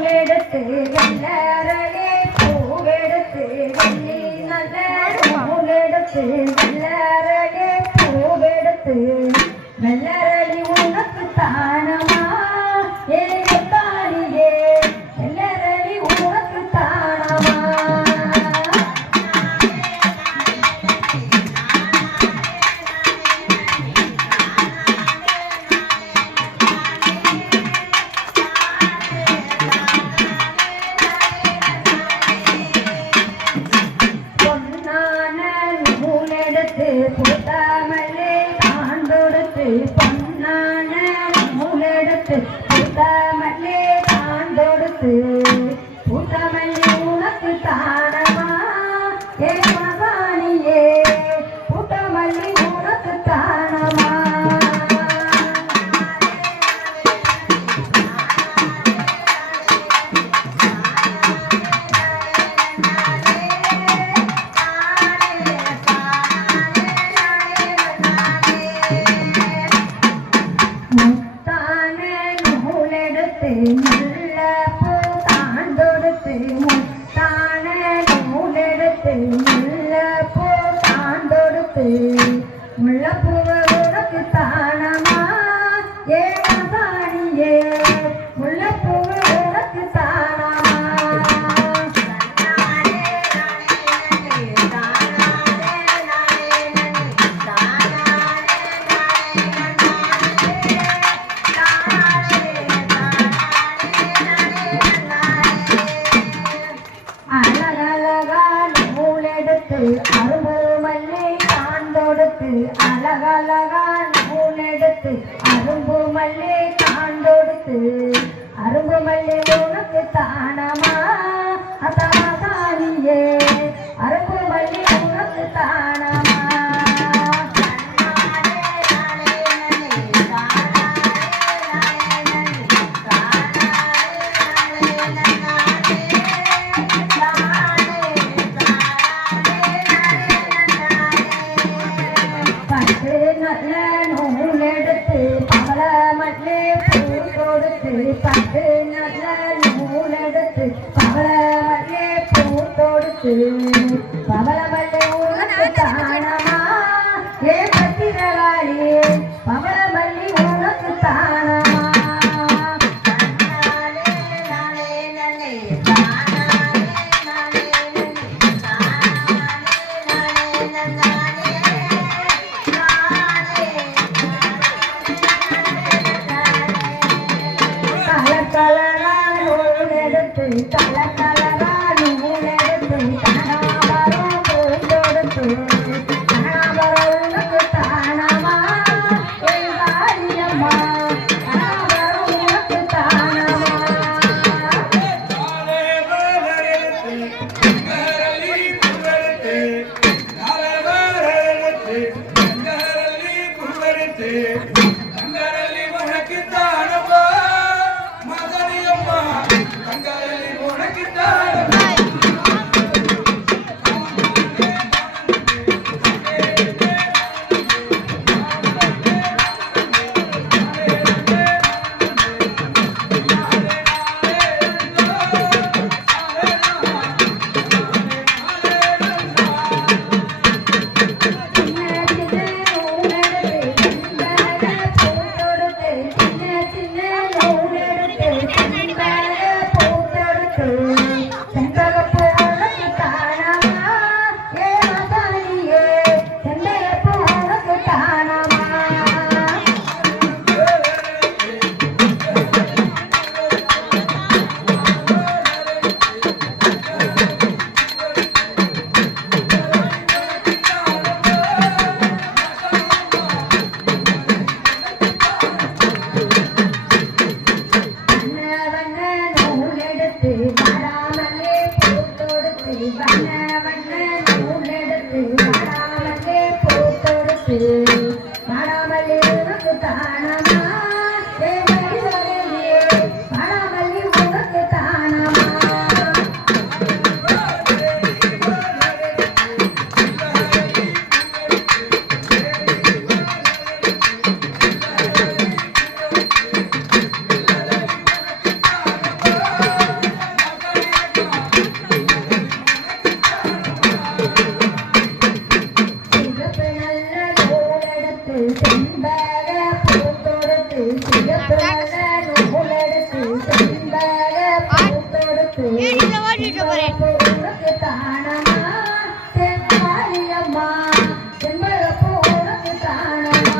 நூலெடுத்து வெள்ளரளே பூவெடுத்து வெள்ளி நல்ல நூலெடுத்து வெள்ளரளே பூவெடுத்து வெள்ளரளி உனக்கு தானமா ஏத்தானியே வெள்ளரளி உனக்கு தானமா புத்தமல்லே தாண்டொடுத்து பொன்னான நூலெடுத்து புத்தமல்லே தாண்டொடுத்து புத்தமல்லி உனக்கு தானமா ஏ மகானியே புத்தமல்லி உனக்கு தானமா முல்ல பூ தாண்டொடுத்து முத்தான நூலெடுத்து முல்ல பூ தாண்டொடுத்து முல்லைப்பூவ உனக்கு தானமா ஏ மகானியே முல்லைப்பூவ உனக்கு தானமா அரும்பு மல்லி தாண்டொடுத்து அழகழகா நூலெடுத்து அரும்பு மல்லி தாண்டொடுத்து அரும்பு மல்லி உனக்கு தானமா அத்தமகானியே அரும்பு மல்லி உனக்கு தானமா நல்ல நூலெடுத்து பவளமல்லே பூ தொடுத்து பட்டு நல்ல நூலெடுத்து பவளமல்லே பூ தொடுத்து பவளமல்லே உனக்கு தானமா ஏ பத்திரகாளி பவளமல்லி உனக்கு தானமா கலரா நூலெடுத்து கலரா நூலெடுத்து கனகாபரம் பூந்தொடுத்து கனகாபரம் உனக்கு தானமா எங்காரியம்மா கனகாபரம் உனக்கு தானமா உனக்கு பூவெடுத்து செந்தாழ பூத்தொடுத்து உனக்கு தானமா செம்மாரியம்மா செம்பகப்பூ உனக்கு தானமா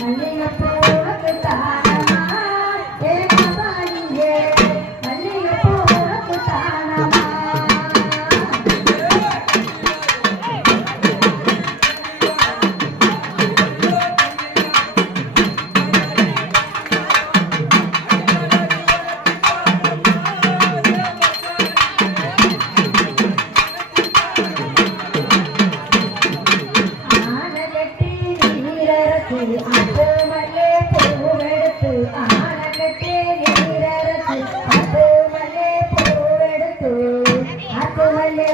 மல்லிகைப்பூவுக்கு தானமா ஏகபாணியே மல்லிகைப்பூவுக்கு தானமா அது மல்லே பூவெடுத்து ஆனகட்டே நீரரசு அது மல்லே பூவெடுத்து அது மல்லே